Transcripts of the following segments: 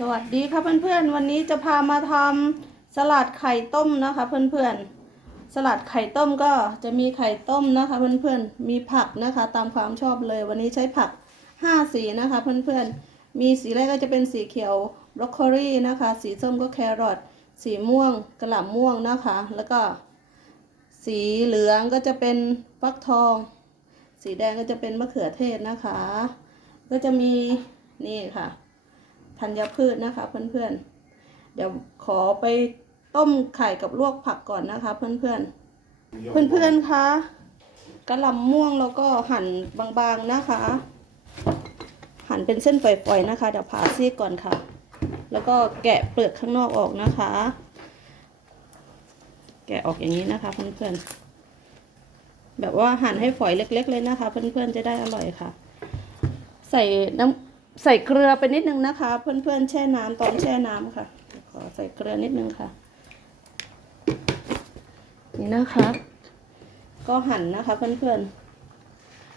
สวัสดีค่ะเพื่อนๆ วันนี้จะพามาทำสลัดไข่ต้มนะคะ เพื่อนๆ สลัดไข่ต้มก็จะมีไข่ต้มนะคะ เพื่อนๆ มีผักนะคะ ตามความชอบเลย วันนี้ใช้ผัก 5 สีนะคะ เพื่อนๆ มีสีแรกก็จะเป็นสีเขียวบรอกโคลีนะคะ สีส้มก็แครอท สีม่วงกระหล่ำม่วงนะคะ แล้วก็ สีเหลืองก็จะเป็นฟักทอง สีแดงก็จะเป็นมะเขือเทศนะคะ ก็จะมีนี่ค่ะ ธัญพืชนะคะ เพื่อนๆ เดี๋ยวขอไปต้มไข่กับลวกผักก่อนนะคะ เพื่อนๆ เพื่อนๆคะกระหล่ำม่วงแล้วก็หั่นบางๆนะคะ หั่นเป็นเส้นฝอยๆนะคะเดี๋ยวผ่าซีกก่อนค่ะ แล้วก็แกะเปลือกข้างนอกออกนะคะ แกะออกอย่างนี้นะคะ เพื่อนๆแบบว่าหั่นให้ฝอยเล็ก ๆ เลยนะคะ เพื่อนๆจะได้อร่อยค่ะ ใส่น้ำ ใส่เกลือไปนิดนึงนะคะ เพื่อนๆแช่น้ำตอนแช่น้ำค่ะ ขอใส่เกลือนิดนึงค่ะ นี่นะคะ ก็หั่นนะคะ เพื่อน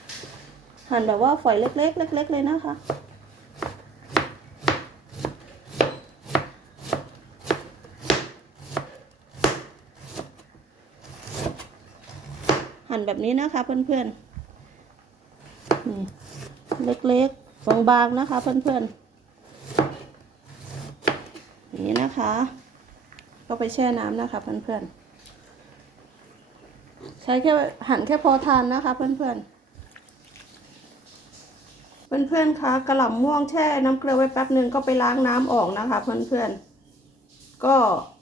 ๆหั่นแบบว่าฝอยเล็กๆเล็กๆเลยนะคะหั่นแบบนี้นะคะเพื่อนๆนี่เล็กๆ บางๆนะคะ เพื่อนๆอย่างนี้นะคะ ก็ไปแช่น้ำนะคะ เพื่อนๆ ใช้แค่หั่นแค่พอทานนะคะ เพื่อนๆเพื่อนๆ คะกระหล่ำม่วงแช่น้ำเกลือไว้แป๊บหนึ่งก็ไปล้างน้ำออกนะคะ เพื่อนๆ ก็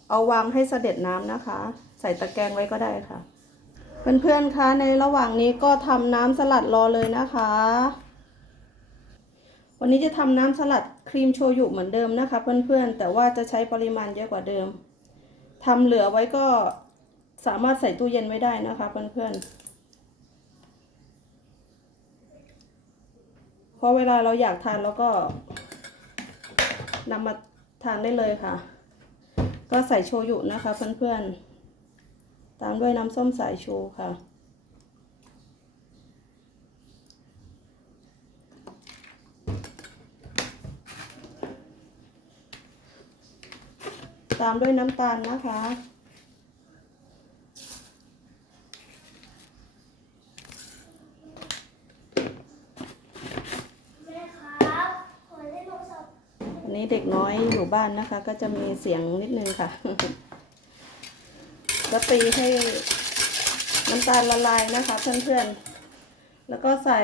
เอาวางให้เสด็จน้ำนะคะ ใส่ตะแกรงไว้ก็ได้ค่ะ เพื่อนๆ คะในระหว่างนี้ก็ทำน้ำสลัดรอเลยนะคะ วันนี้จะทำน้ำสลัดครีมโชยุเหมือนเดิมนะคะเพื่อนๆ แต่ว่าจะใช้ปริมาณเยอะกว่าเดิมทำเหลือไว้ก็สามารถใส่ตู้เย็นไว้ได้นะคะเพื่อนๆ เพราะเวลาเราอยากทานเราก็นำมาทานได้เลยค่ะ ก็ใส่โชยุนะคะเพื่อนๆ ตามด้วยน้ำส้มสายชูค่ะ ตามด้วยน้ำตาลนะคะแม่ครับขอเล่นโทรศัพท์วันนี้เด็กน้อยอยู่บ้านนะคะ ก็จะมีเสียงนิดนึงค่ะ ก็ตีให้น้ำตาลละลายนะคะ เพื่อนๆ แล้วก็ใส่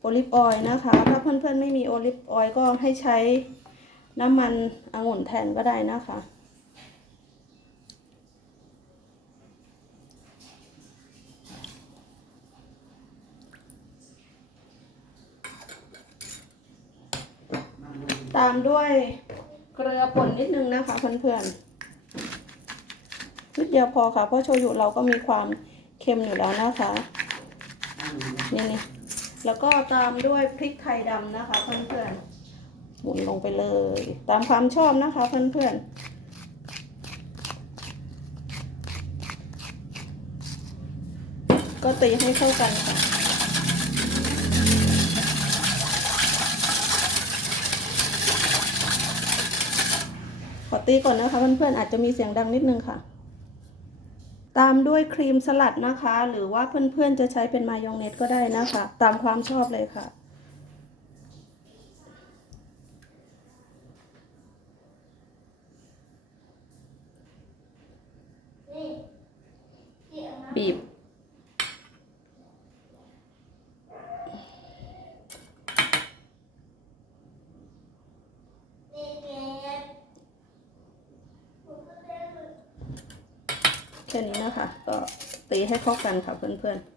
โอลิฟออยล์นะคะ ถ้าเพื่อนๆ ไม่มีโอลิฟออยล์ก็ให้ใช้ น้ำมันองุ่นแทนก็ได้นะคะ ตามด้วยเกลือป่นนิดนึงนะคะเพื่อนๆนิดเดียวพอค่ะเพราะโชยุเราก็มีความเค็มอยู่แล้วนะคะนี่นี่แล้วก็ตามด้วยพริกไทยดำนะคะเพื่อนๆ หมุนลงไปเลย ตามความชอบนะคะเพื่อนๆ ก็ตีให้เข้ากันค่ะขอตีก่อนนะคะเพื่อนๆอาจจะมีเสียงดังนิดนึงค่ะตามด้วยครีมสลัดนะคะ หรือว่าเพื่อนๆจะใช้เป็นมายองเนสก็ได้นะคะ ตามความชอบเลยค่ะ นี่ที่เอามา บีบนี่เก็บผมก็เล่นเลยแค่นี้นะคะ ก็ตีให้เข้ากันค่ะเพื่อนๆ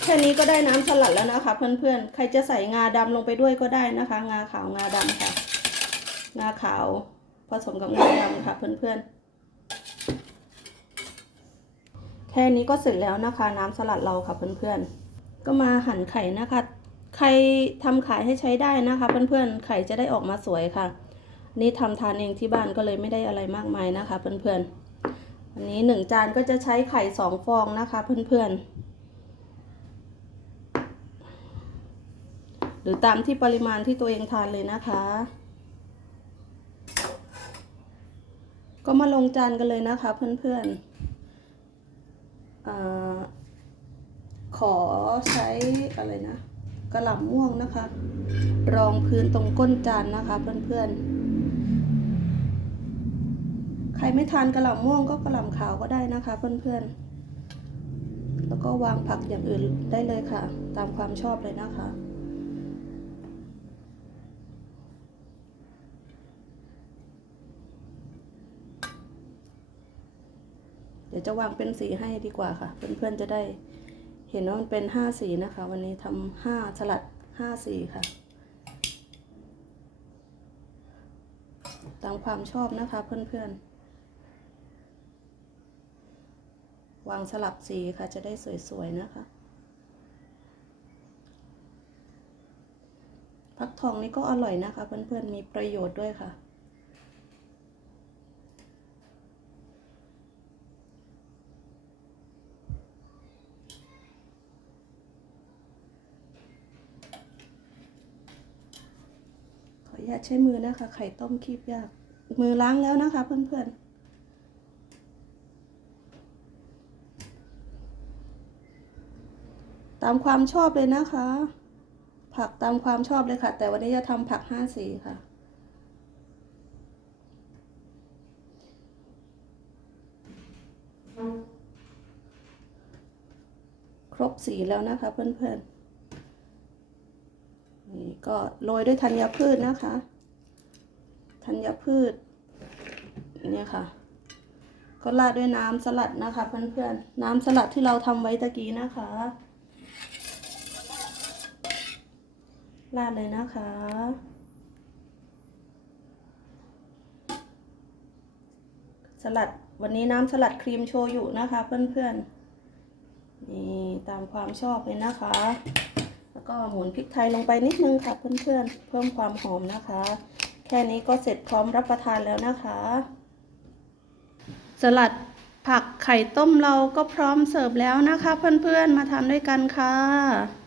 แค่นี้ก็ได้น้ำสลัดแล้วนะคะ เพื่อนๆ ใครจะใส่งาดำลงไปด้วยก็ได้นะคะ งาขาวงาดำค่ะ งาขาวผสมกับงาดำค่ะ เพื่อนๆ แค่นี้ก็เสร็จแล้วนะคะ น้ำสลัดเราค่ะเพื่อนๆ ก็มาหั่นไข่นะคะไข่รทำขายให้ใช้ได้นะคะ เพื่อนๆ ไข่จะได้ออกมาสวยค่ะ นี่ทำทานเองที่บ้านก็เลยไม่ได้อะไรมากมายนะคะ เพื่อนๆอันนี้หนึ่งจานก็จะใช้ไข่สองฟองนะคะ เพื่อนๆ หรือตามที่ปริมาณที่ตัวเองทานเลยนะคะ ก็มาลงจานกันเลยนะคะ เพื่อนๆอขอใช้อะไรนะกระหล่ำม่วงนะคะ รองพื้นตรงก้นจานนะคะ เพื่อนๆ ใครไม่ทานกระหล่ำม่วงก็กระหล่ำขาวก็ได้นะคะ เพื่อนๆ แล้วก็วางผักอย่างอื่นได้เลยค่ะ ตามความชอบเลยนะคะ ยวจะวางเป็นสีให้ดีกว่าค่ะ เพื่อนๆจะได้ เห็นว่ามันเป็นห้าสีนะคะ วันนี้ทำห้าสลัดห้าสีค่ะ ตามความชอบนะคะเพื่อนๆ วางสลับสีค่ะจะได้สวยๆนะคะฟักทองนี่ก็อร่อยนะคะ เพื่อนๆมีประโยชน์ด้วยค่ะ นุญาตใช้มือนะคะ ไข่ต้มคีบยาก มือล้างแล้วนะคะ เพื่อนๆตามความชอบเลยนะคะ ผักตามความชอบเลยค่ะ แต่วันนี้จะทำผักห้าสีค่ะ ครบสีแล้วนะคะเพื่อนๆ นี่ก็โรยด้วยธัญพืชนะคะ ธัญพืชเนี่ยค่ะ ก็ราดด้วยน้ำสลัดนะคะ เพื่อนๆ น้ำสลัดที่เราทำไว้ตะกี้นะคะราดเลยนะคะ สลัดวันนี้น้ำสลัดครีมโชยุนะคะ เพื่อนๆ นี่ตามความชอบเลยนะคะ แล้วก็หมุนพริกไทยลงไปนิดนึงค่ะเพื่อนๆ เพิ่มความหอมนะคะ แค่นี้ก็เสร็จพร้อมรับประทานแล้วนะคะ สลัดผักไข่ต้มเราก็พร้อมเสิร์ฟแล้วนะคะ เพื่อนๆ มาทานด้วยกันค่ะ